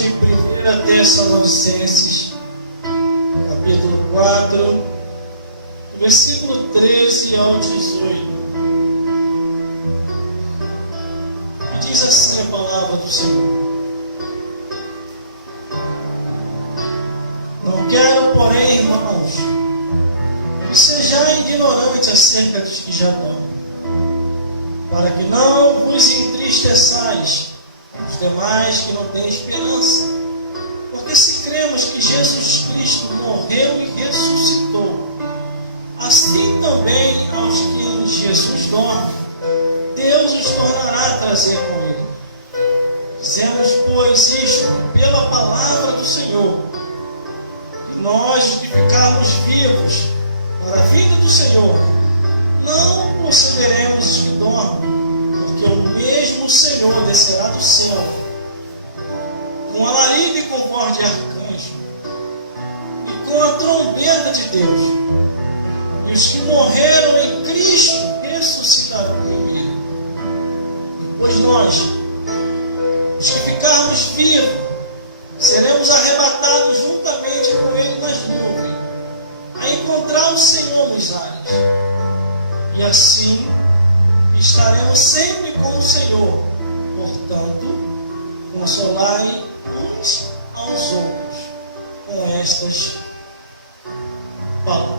de 1 Tessalonicenses, capítulo 4, versículo 13 ao 18. E diz assim a palavra do Senhor: Não quero, porém, irmãos, que sejais ignorantes acerca dos que já dormem, para que não vos entristeçais os demais que não têm esperança. Porque se cremos que Jesus Cristo morreu e ressuscitou, assim também aos que em Jesus dormem, Deus os tornará a trazer com Ele. Dizemos, pois, isto pela palavra do Senhor, que nós que ficarmos vivos para a vinda do Senhor, não procederemos os que dormem, porque o mesmo Senhor descerá do céu, com alarido e com voz de arcanjo, e com a trombeta de Deus, e os que morreram em Cristo ressuscitarão com Ele. Pois nós, os que ficarmos vivos, seremos arrebatados juntamente com Ele nas nuvens, a encontrar o Senhor nos ares. E assim estaremos sempre com o Senhor. Portanto, consolai uns aos outros com estas palavras.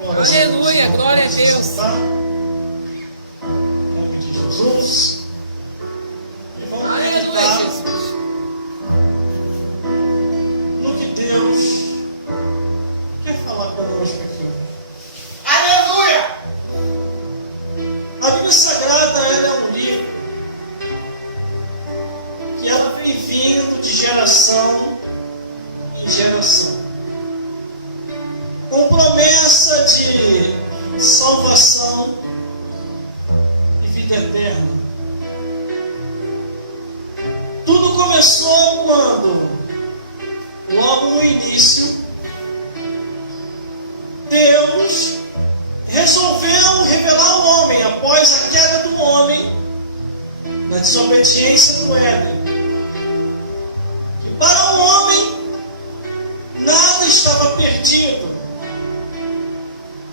Aleluia, glória a Deus. Em nome de Jesus. E vamos Aleluia, meditar Jesus. no que Deus quer falar conosco aqui. Aleluia! A Bíblia Sagrada, ela é um livro que ela vem vindo de geração em geração, com promessa de salvação e vida eterna. Tudo começou quando, logo no início, Deus resolveu revelar ao homem, após a queda do homem, na desobediência do Éden, que para o homem nada estava perdido,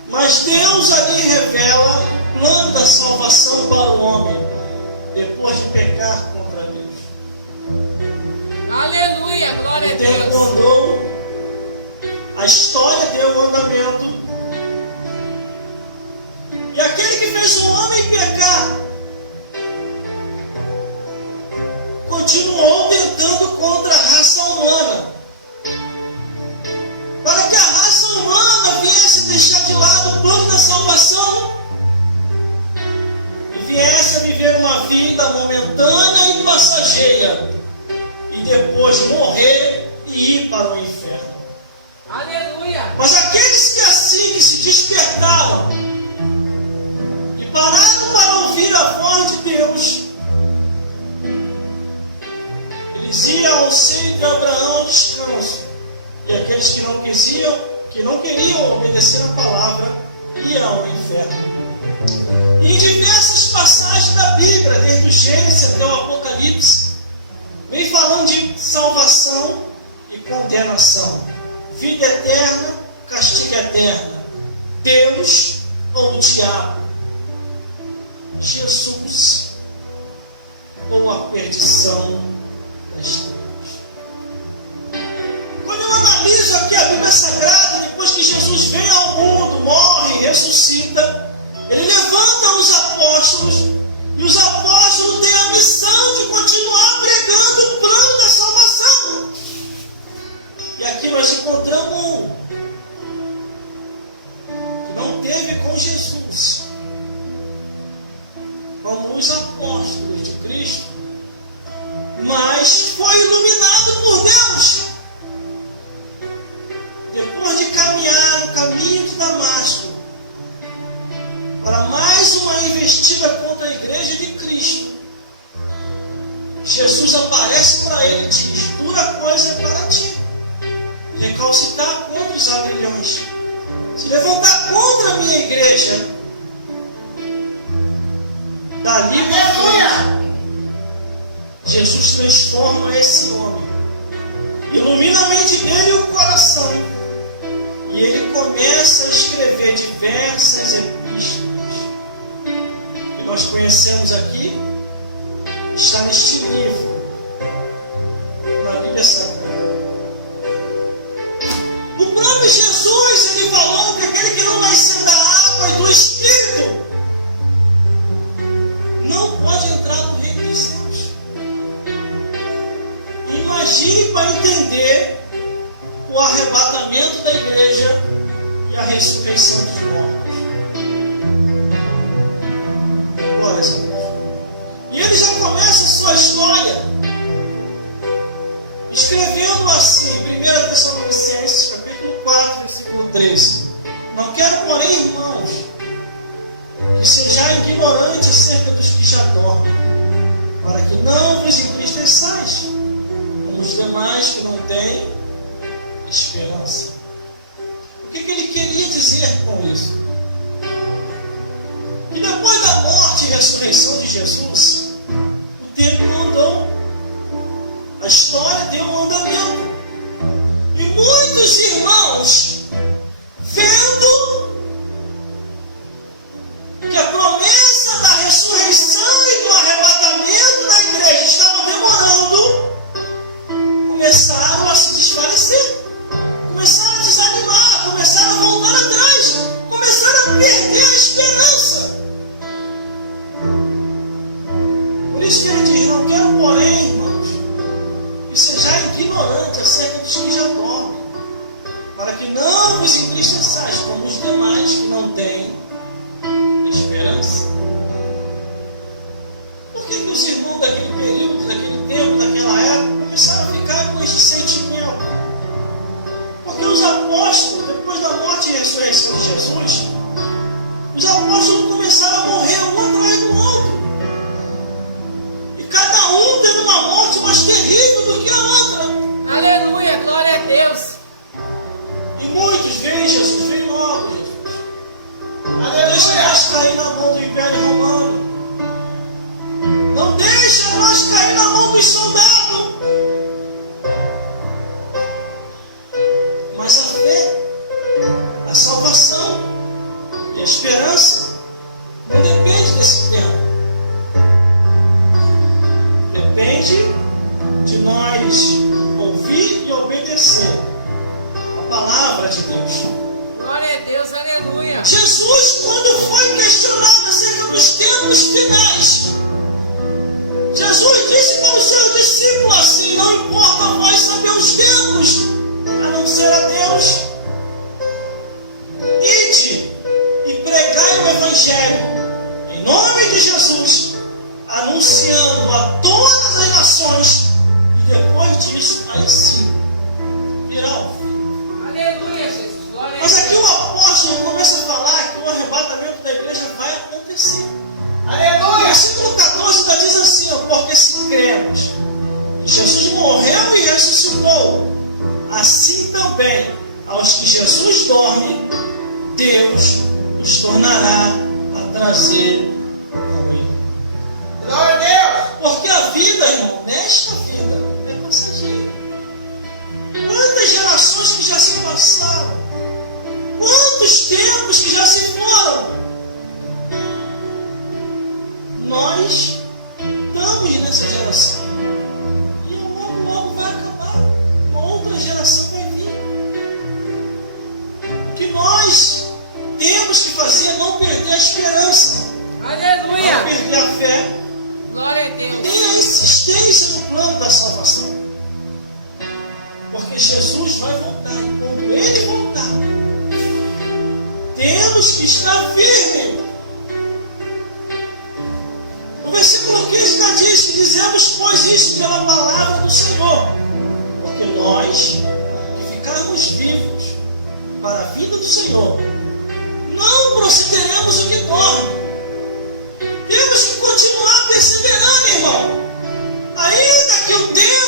mas Deus ali revela o plano da salvação para o homem, depois de pecar contra Deus. Aleluia, glória a Deus Deus. mandou, a história deu o mandamento, e aquele que fez o homem pecar continuou tentando contra a raça humana, para que a raça humana viesse deixar de lado o plano da salvação e viesse a viver uma vida momentânea e passageira, e depois morrer e ir para o inferno. Aleluia. Mas aqueles que assim que se despertaram e pararam para ouvir a voz de Deus, eles iam ao seio de Abraão ao descanso. E aqueles que não queriam obedecer a palavra, iam ao inferno. E em diversas passagens da Bíblia, desde o Gênesis até o Apocalipse, vem falando de salvação e condenação, vida eterna, castigo eterno, Deus ou o diabo, Jesus ou a perdição das trevas. Quando eu analiso aqui a Bíblia Sagrada, depois que Jesus vem ao mundo, morre e ressuscita, ele levanta os apóstolos, e os apóstolos têm a missão de continuar pregando o plano da salvação. E aqui nós encontramos um que não teve com Jesus, como os apóstolos de Cristo, mas foi iluminado por Deus. Depois de caminhar no caminho de Damasco, para mais uma investida contra a igreja de Cristo, Jesus aparece para ele e diz: dura coisa é para ti recalcitrar contra os aguilhões, se levantar contra a minha igreja. Dali para frente, Jesus transforma esse homem, ilumina a mente dele e o coração, e ele começa a escrever diversas epístolas. E nós conhecemos aqui, está neste livro, na Bíblia Sagrada. O próprio Jesus, ele falou que aquele que não nascer da água e do Espírito não pode entrar no reino dos céus. Imagine para entender o arrebatamento da igreja e a ressurreição dos mortos. Glória a Deus. E ele já começa a sua história escrevendo assim, 1 Tessalonicenses, capítulo 4, versículo 13. Não quero, porém, irmãos, que sejais ignorantes acerca dos que já dormem, para que não vos entristeçais, como os demais que não têm esperança. O que ele queria dizer com isso? Que depois da morte e ressurreição de Jesus, o tempo andou. A história deu um andamento. E muitos irmãos, vendo que a promessa da ressurreição e do arrebatamento da igreja estava demorando, começaram a se desfalecer, começaram a desanimar, começaram a voltar atrás, começaram a perder a esperança. Por isso que ele diz: não quero, porém, irmãos, que sejais ignorantes acerca dos que já dormem, para que não vos entristeçais como os demais que não têm esperança. Por que os irmãos daquele período, daquele tempo, daquela época, começaram a ficar com esse sentimento? Porque os apóstolos, depois da morte e ressurreição de Jesus, os apóstolos começaram a morrer um atrás do outro. E cada um teve uma morte mais terrível do que a outra. Aleluia, glória a Deus. E muitos veem Jesus, vem logo, Jesus. Não deixa nós cair na mão do Império Romano. Não deixa nós cair na mão dos soldados. Mas a fé, a salvação e a esperança não depende desse tempo. Depende de nós ouvir e obedecer a palavra de Deus. Glória a Deus, aleluia. Jesus, quando foi questionado acerca dos tempos finais, Jesus disse para os seus discípulos assim: não importa a vós saber os tempos, a não ser a Deus. Ide e pregai o Evangelho em nome de Jesus, anunciando a todas as nações, e depois disso, aí sim, virá o fim. Aleluia, Jesus, glória a Mas Deus. aqui o apóstolo começa a falar que o arrebatamento da igreja vai acontecer. O Aleluia! versículo 14 está diz assim: porque se cremos que Jesus morreu e ressuscitou, assim também aos que Jesus dorme, Deus os tornará a trazer também. Glória a Deus! Porque a vida, irmão, nesta vida, é passageira. Quantas gerações que já se passaram, quantos tempos que já se foram. Nós estamos nessa geração. E logo vai acabar. Uma outra geração vai vir. O que nós temos que fazer é não perder a esperança, não Aleluia, perder a fé, glória a e Deus. ter a insistência no plano da salvação. Porque Jesus vai voltar. E quando Ele voltar, temos que estar firmes. O versículo 15 já diz que dizemos, pois, isso pela palavra do Senhor, porque nós, que ficarmos vivos para a vinda do Senhor, não procederemos o que dorme. Temos que continuar perseverando, irmão. Ainda que o tempo